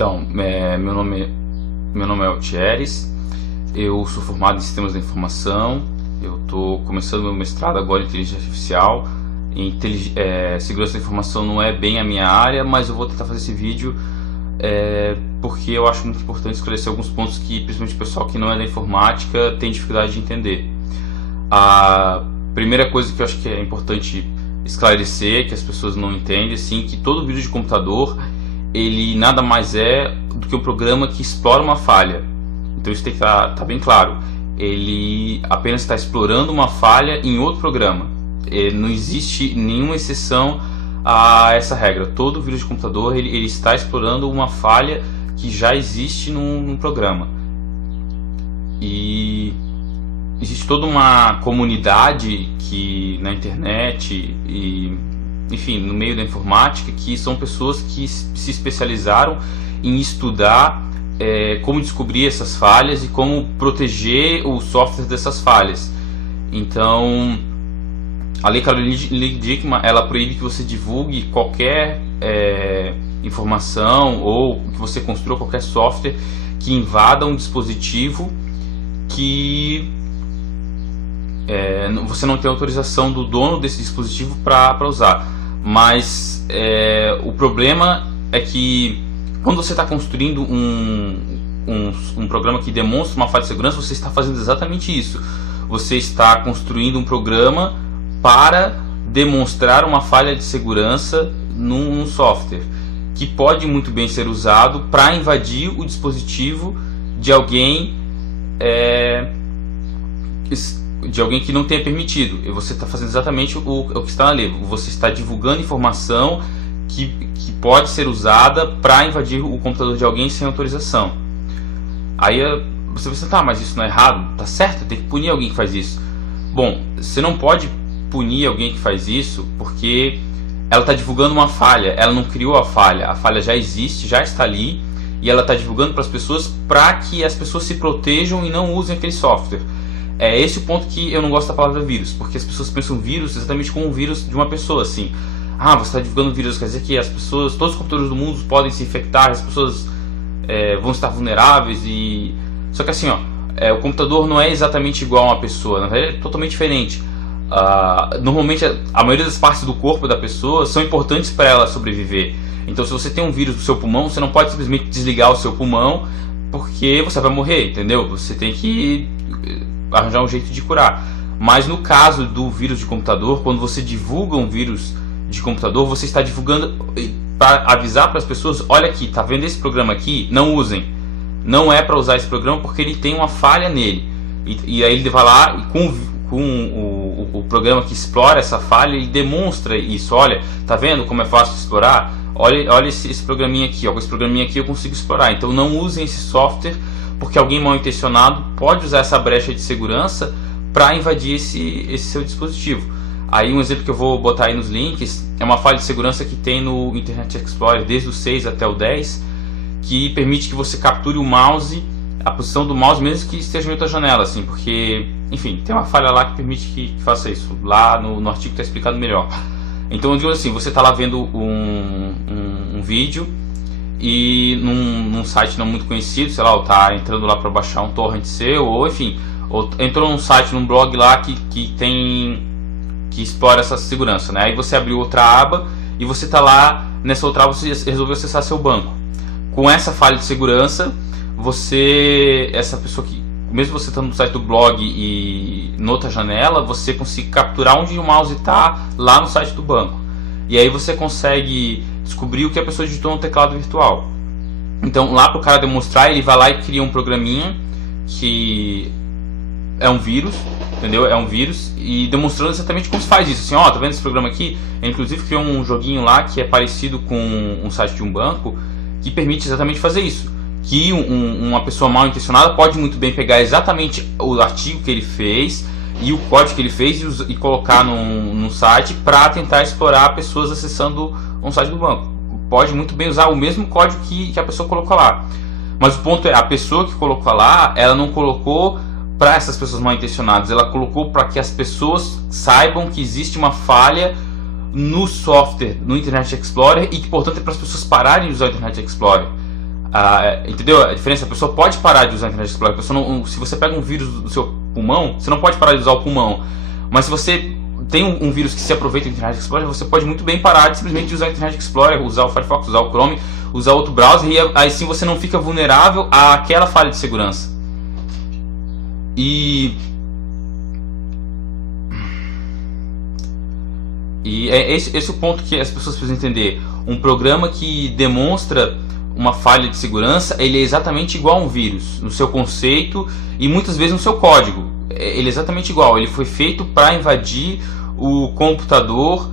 Então, meu nome é Altieres, eu sou formado em Sistemas da Informação, eu estou começando meu mestrado agora em Inteligência Artificial. Segurança da Informação não é bem a minha área, mas eu vou tentar fazer esse vídeo porque eu acho muito importante esclarecer alguns pontos que, principalmente o pessoal que não é da informática, tem dificuldade de entender. A primeira coisa que eu acho que é importante esclarecer, que as pessoas não entendem, assim, que todo vírus de computador, ele nada mais é do que um programa que explora uma falha. Então isso tem que estar bem claro. Ele apenas está explorando uma falha em outro programa. Não existe nenhuma exceção a essa regra. Todo vírus de computador ele está explorando uma falha que já existe num programa. E existe toda uma comunidade que na internet e, enfim, no meio da informática, que são pessoas que se especializaram em estudar como descobrir essas falhas e como proteger o software dessas falhas. Então, a Lei Caroline Dickmann, ela proíbe que você divulgue qualquer informação ou que você construa qualquer software que invada um dispositivo que você não tem autorização do dono desse dispositivo para usar. Mas o problema é que quando você está construindo um programa que demonstra uma falha de segurança, você está fazendo exatamente isso. Você está construindo um programa para demonstrar uma falha de segurança num software, que pode muito bem ser usado para invadir o dispositivo de alguém que não tenha permitido. E você está fazendo exatamente o que está na lei. Você está divulgando informação que pode ser usada para invadir o computador de alguém sem autorização. Aí você pensa, tá, mas isso não é errado? Tá certo, tem que punir alguém que faz isso. Bom, você não pode punir alguém que faz isso porque ela está divulgando uma falha. Ela não criou a falha já existe, já está ali, e ela está divulgando para as pessoas para que as pessoas se protejam e não usem aquele software. É esse o ponto que eu não gosto da palavra vírus, porque as pessoas pensam vírus exatamente como um vírus de uma pessoa, assim. Ah, você está divulgando vírus, quer dizer que as pessoas, todos os computadores do mundo podem se infectar, as pessoas vão estar vulneráveis. Só que assim, o computador não é exatamente igual a uma pessoa, na verdade é totalmente diferente. Normalmente a maioria das partes do corpo da pessoa são importantes para ela sobreviver. Então, se você tem um vírus no seu pulmão, você não pode simplesmente desligar o seu pulmão, porque você vai morrer, entendeu? Você tem que arranjar um jeito de curar. Mas no caso do vírus de computador, quando você divulga um vírus de computador, você está divulgando para avisar para as pessoas: olha aqui, tá vendo esse programa aqui? Não usem. Não é para usar esse programa porque ele tem uma falha nele. E aí ele vai lá e com o programa que explora essa falha, ele demonstra isso. Olha, tá vendo como é fácil de explorar? Olha esse programinha aqui, com esse programinha aqui eu consigo explorar. Então não usem esse software, porque alguém mal intencionado pode usar essa brecha de segurança para invadir esse seu dispositivo. Aí um exemplo que eu vou botar aí nos links é uma falha de segurança que tem no Internet Explorer desde o 6 até o 10, que permite que você capture o mouse, a posição do mouse, mesmo que esteja em outra janela, assim, porque, enfim, tem uma falha lá que permite que faça isso. Lá no artigo está explicado melhor. Então, eu digo assim, você está lá vendo um vídeo e num site não muito conhecido, sei lá, ou está entrando lá para baixar um torrent seu, ou enfim, ou entrou num site, num blog lá que explora essa segurança, né? Aí você abriu outra aba e você está lá, nessa outra aba você resolveu acessar seu banco. Com essa falha de segurança, essa pessoa que, mesmo você estando no site do blog e noutra janela, você consegue capturar onde o mouse está lá no site do banco. E aí você consegue descobrir o que a pessoa digitou no teclado virtual. Então, lá para o cara demonstrar, ele vai lá e cria um programinha que é um vírus, entendeu? É um vírus, e demonstrando exatamente como se faz isso. Assim, tá vendo esse programa aqui? Ele inclusive criou um joguinho lá que é parecido com um site de um banco, que permite exatamente fazer isso. Que uma pessoa mal intencionada pode muito bem pegar exatamente o artigo que ele fez e o código que ele fez e colocar num site para tentar explorar pessoas acessando um site do banco. Pode muito bem usar o mesmo código que a pessoa colocou lá. Mas o ponto é, a pessoa que colocou lá, ela não colocou para essas pessoas mal intencionadas, ela colocou para que as pessoas saibam que existe uma falha no software, no Internet Explorer, e que portanto é para as pessoas pararem de usar o Internet Explorer. Entendeu a diferença? A pessoa pode parar de usar o Internet Explorer. A pessoa não, se você pega um vírus do seu pulmão, você não pode parar de usar o pulmão. Mas se você tem um vírus que se aproveita do Internet Explorer, você pode muito bem parar de simplesmente usar o Internet Explorer, usar o Firefox, usar o Chrome, usar outro browser, e aí sim você não fica vulnerável àquela falha de segurança. E é esse o ponto que as pessoas precisam entender. Um programa que demonstra uma falha de segurança, ele é exatamente igual a um vírus, no seu conceito e muitas vezes no seu código. Ele é exatamente igual, ele foi feito para invadir o computador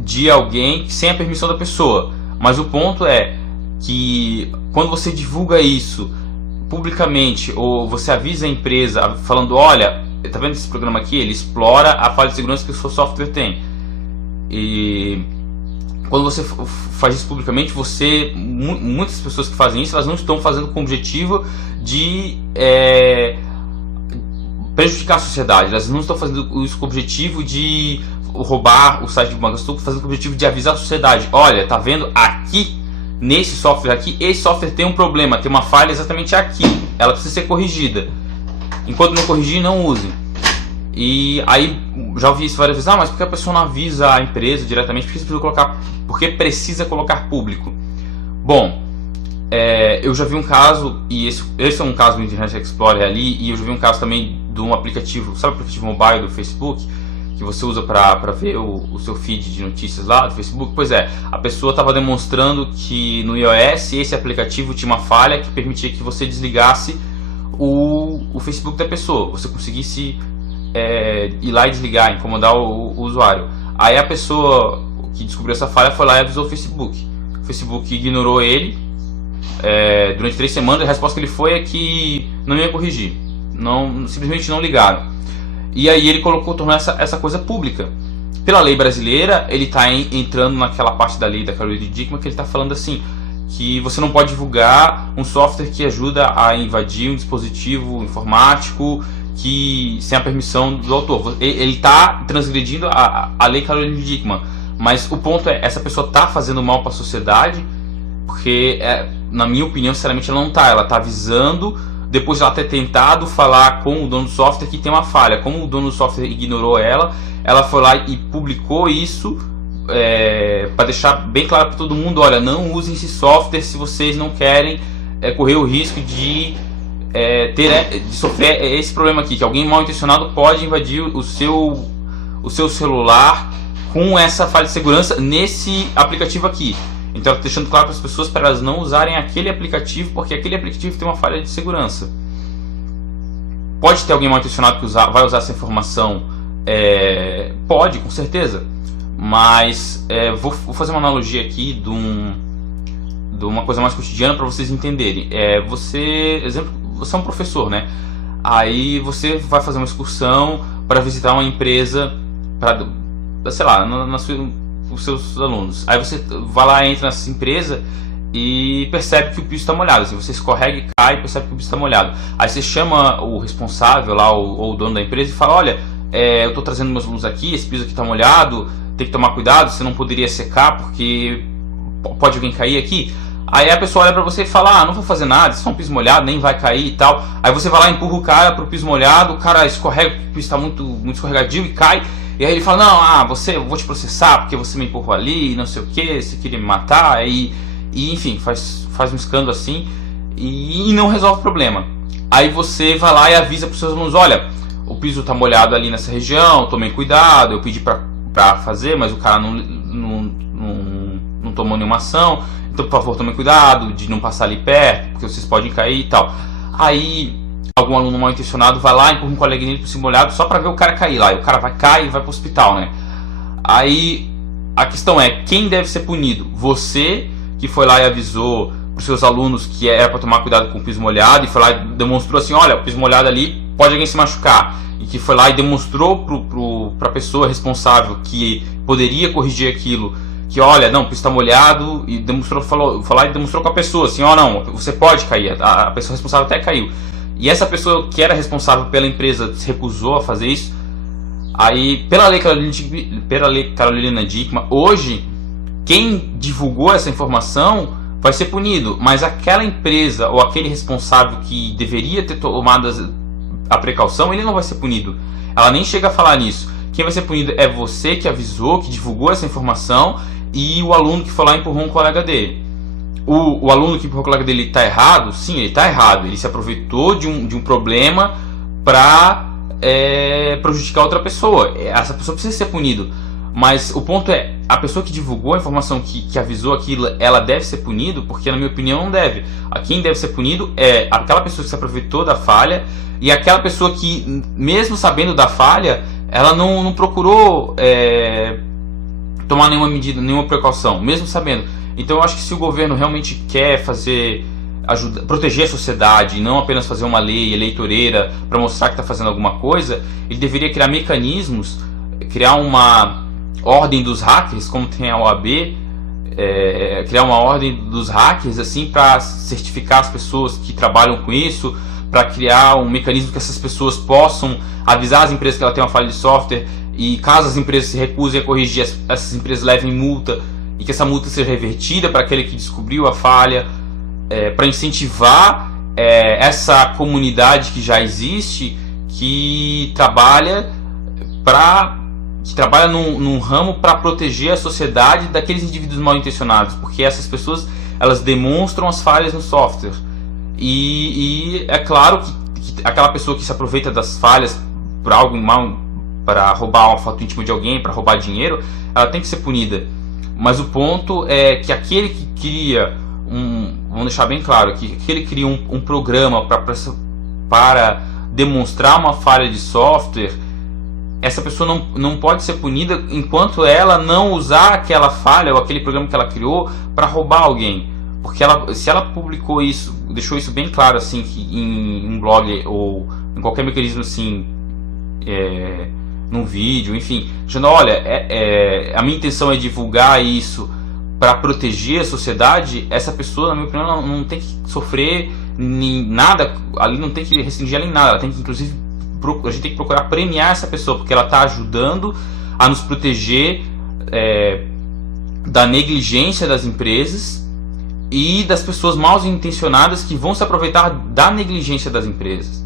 de alguém sem a permissão da pessoa. Mas o ponto é que quando você divulga isso publicamente, ou você avisa a empresa falando, olha, tá vendo esse programa aqui? Ele explora a falha de segurança que o seu software tem. E quando você faz isso publicamente, muitas pessoas que fazem isso, elas não estão fazendo com o objetivo de prejudicar a sociedade. Elas não estão fazendo isso com o objetivo de roubar o site de banco. Estão fazendo com o objetivo de avisar a sociedade. Olha, tá vendo aqui, nesse software aqui, esse software tem um problema, tem uma falha exatamente aqui. Ela precisa ser corrigida. Enquanto não corrigir, não use. E aí, já ouvi isso várias vezes, mas por que a pessoa não avisa a empresa diretamente? Porque precisa colocar público? Bom, eu já vi um caso, e esse é um caso do Internet Explorer ali, e eu já vi um caso também de um aplicativo, sabe o aplicativo mobile do Facebook? Que você usa para ver o seu feed de notícias lá do Facebook? Pois é, a pessoa estava demonstrando que no iOS esse aplicativo tinha uma falha que permitia que você desligasse o Facebook da pessoa, você conseguisse ir lá e desligar, incomodar o usuário. Aí a pessoa que descobriu essa falha foi lá e avisou o Facebook. O Facebook ignorou ele durante 3 semanas. A resposta que ele foi é que não ia corrigir, simplesmente não ligaram. E aí ele tornou essa coisa pública. Pela lei brasileira, ele está entrando naquela parte da lei da Carolina Dickmann que ele está falando assim, que você não pode divulgar um software que ajuda a invadir um dispositivo informático sem a permissão do autor. Ele está transgredindo a lei Carolina Dickmann. Mas o ponto é, essa pessoa está fazendo mal para a sociedade, porque, na minha opinião, sinceramente, ela não está. Ela está avisando, depois de ela ter tentado falar com o dono do software que tem uma falha. Como o dono do software ignorou ela foi lá e publicou isso para deixar bem claro para todo mundo, olha, não usem esse software se vocês não querem correr o risco de sofrer esse problema aqui, que alguém mal intencionado pode invadir o seu celular com essa falha de segurança nesse aplicativo aqui. Então, deixando claro para as pessoas para elas não usarem aquele aplicativo, porque aquele aplicativo tem uma falha de segurança. Pode ter alguém mal intencionado que vai usar essa informação? Pode, com certeza. Mas vou fazer uma analogia aqui de uma coisa mais cotidiana para vocês entenderem. Você é um professor, né? Aí você vai fazer uma excursão para visitar uma empresa, sei lá, os seus alunos. Aí você vai lá, entra nessa empresa e percebe que o piso está molhado. Assim, você escorrega e cai e percebe que o piso está molhado. Aí você chama o responsável lá, ou o dono da empresa, e fala, olha, eu estou trazendo meus alunos aqui, esse piso aqui está molhado, tem que tomar cuidado, você não poderia secar porque pode alguém cair aqui. Aí a pessoa olha pra você e fala, não vou fazer nada, isso é um piso molhado, nem vai cair e tal. Aí você vai lá, empurra o cara pro piso molhado, o cara escorrega, o piso está muito, muito escorregadio e cai. E aí ele fala, eu vou te processar porque você me empurrou ali, não sei o que, você queria me matar. E enfim, faz um escândalo assim e não resolve o problema. Aí você vai lá e avisa pros seus alunos, olha, o piso tá molhado ali nessa região, tomem cuidado, eu pedi pra fazer, mas o cara não tomou nenhuma ação. Então, por favor, tomem cuidado de não passar ali perto, porque vocês podem cair e tal. Aí, algum aluno mal intencionado vai lá e empurra um colega dele por cima molhado só pra ver o cara cair lá. E o cara vai cair e vai pro hospital, né? Aí, a questão é, quem deve ser punido? Você, que foi lá e avisou pros seus alunos que era pra tomar cuidado com o piso molhado, e foi lá e demonstrou assim, olha, o piso molhado ali, pode alguém se machucar. E que foi lá e demonstrou pra pessoa responsável que poderia corrigir aquilo, que olha, não, o piso está molhado, e falou lá e demonstrou com a pessoa assim, não, você pode cair, a pessoa responsável até caiu. E essa pessoa que era responsável pela empresa se recusou a fazer isso. Aí, pela lei Carolina Dickmann, hoje, quem divulgou essa informação vai ser punido, mas aquela empresa ou aquele responsável que deveria ter tomado a precaução, ele não vai ser punido. Ela nem chega a falar nisso. Quem vai ser punido é você que avisou, que divulgou essa informação, e o aluno que foi lá e empurrou um colega dele. O aluno que empurrou o colega dele está errado? Sim, ele está errado. Ele se aproveitou de um problema para prejudicar outra pessoa. Essa pessoa precisa ser punida. Mas o ponto é, a pessoa que divulgou a informação, que avisou aquilo, ela deve ser punida? Porque na minha opinião não deve. Quem deve ser punido é aquela pessoa que se aproveitou da falha, e aquela pessoa que, mesmo sabendo da falha, ela não procurou tomar nenhuma medida, nenhuma precaução, mesmo sabendo. Então eu acho que se o governo realmente quer proteger a sociedade, e não apenas fazer uma lei eleitoreira para mostrar que está fazendo alguma coisa, ele deveria criar mecanismos, criar uma ordem dos hackers, como tem a OAB, criar uma ordem dos hackers assim, para certificar as pessoas que trabalham com isso, para criar um mecanismo que essas pessoas possam avisar as empresas que ela tem uma falha de software, e caso as empresas se recusem a corrigir, essas empresas levem multa, e que essa multa seja revertida para aquele que descobriu a falha, para incentivar essa comunidade que já existe, que trabalha num ramo para proteger a sociedade daqueles indivíduos mal intencionados, porque essas pessoas, elas demonstram as falhas no software, e é claro que aquela pessoa que se aproveita das falhas por algo mal, para roubar uma foto íntima de alguém, para roubar dinheiro, ela tem que ser punida. Mas o ponto é que aquele que cria vamos deixar bem claro, que aquele cria um programa para demonstrar uma falha de software, essa pessoa não pode ser punida enquanto ela não usar aquela falha ou aquele programa que ela criou para roubar alguém. Porque se ela publicou isso, deixou isso bem claro assim, que em um blog ou em qualquer mecanismo assim, num vídeo, enfim, dizendo, olha, a minha intenção é divulgar isso para proteger a sociedade, essa pessoa, na minha opinião, não tem que sofrer nada, ali não tem que restringir ela em nada, ela tem que, inclusive, a gente tem que procurar premiar essa pessoa, porque ela está ajudando a nos proteger da negligência das empresas e das pessoas mal intencionadas que vão se aproveitar da negligência das empresas.